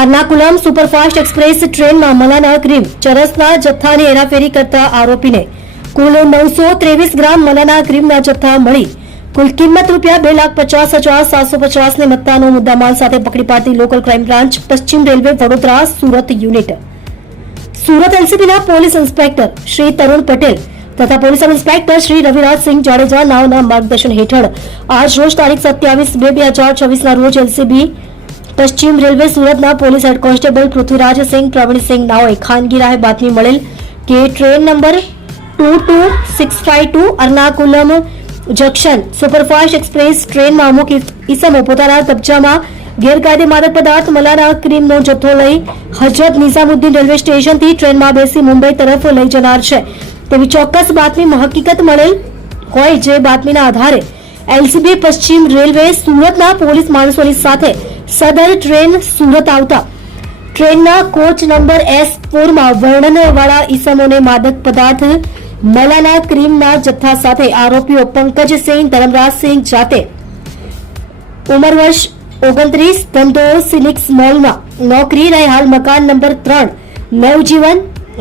Ernakulam superfast express ટ્રેનમાં મલાના cream ચરસના જથ્થાની હેરાફેરી કરતા આરોપીને કુલ 923 ગ્રામ મલાના ક્રીમના જથ્થા મળી કુલ કિંમત ₹2,50,750 ની મત્તાનો મુદ્દામાલ સાથે પકડી પાડતી લોકલ ક્રાઇમ બ્રાન્ચ પશ્ચિમ રેલવે વડોદરા સુરત યુનિટ સુરત એલસીબીના પોલીસ ઇન્સ્પેક્ટર શ્રી તરુણ પટેલ તથા police sub inspector Shri Ravirajsinh Jadeja નાઓના માર્ગદર્શન હેઠળ આજ રોજ તારીખ 27/2/2026 રોજ એલસીબી પશ્ચિમ રેલવે સુરતના police head constable Prithvirajsinh Pravinsinh નાઓએ ખાનગી રાહે બાતમી મળેલ કે train number 22652 Ernakulam junction superfast express ટ્રેનમાં અમુક ઈસમો પોતાના કબજામાં ગેરકાયદે માદક પદાર્થ મલાના ક્રીમનો જથ્થો લઈ હજરત નિઝામુદ્દીન રેલવે સ્ટેશનથી ટ્રેનમાં બેસી મુંબઈ તરફ લઈ જનાર છે તેવી ચોક્કસ બાતમી હકીકત મળેલ હોય જે બાતમીના આધારે એલસીબી પશ્ચિમ રેલવે સુરતના પોલીસ માણસોની સાથે સદર ટ્રેન સુરત આવતા ટ્રેનના કોચ નંબર S4 માં વર્ણનવાળા ઈસમોને માદક પદાર્થ મલાના ક્રીમના જથ્થા સાથે આરોપીઓ પંકજસિંહ ધરમરાજસિંહ જાતે ઉંમર વર્ષ 29 ધંધો સિનિક્સ મોલમાં નોકરી રહે હાલ મકાન નંબર 3 નવજીવન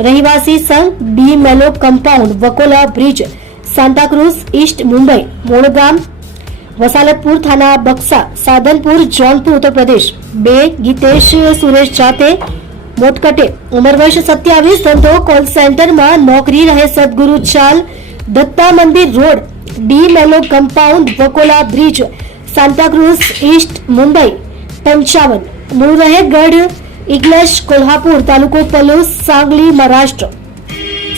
રહેવાસી સંઘ બી મેલો compound વકોલા bridge Santacruz East Mumbai મૂળ ગામ વસાલતપુર થાના બક્સા સાધનપુર જौनपुर उत्तर प्रदेश 2 ગીતેશ સુરેશ જાતે મોટકટે ઉંમર વર્ષ 27 ધંધો કોલ સેન્ટરમાં નોકરી રહે સદગુરુ ચાલ દત્તા મંદિર રોડ ડી મેલો compound વકોલા bridge Santacruz East Mumbai 55 મૂળ રહે ગઢ ઇગ્લશ કોલ્હાપુર તાલુકો પલુસ सांगली महाराष्ट्र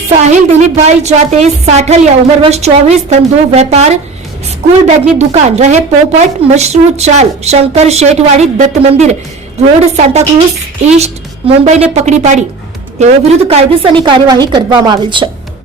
સાહિલ દિલીપભાઈ જાતે સાઠલિયા ઉંમર વર્ષ 24 ધંધો વેપાર સ્કૂલ બેગની દુકાન રહે પોપટ મશરૂ ચાલ શંકર શેઠવાડી દત્ત મંદિર રોડ સાંતાક્રુઝ ઈસ્ટ મુંબઈને પકડી પાડી તેઓ વિરુદ્ધ કાયદેસરની કાર્યવાહી કરવામાં આવેલ છે।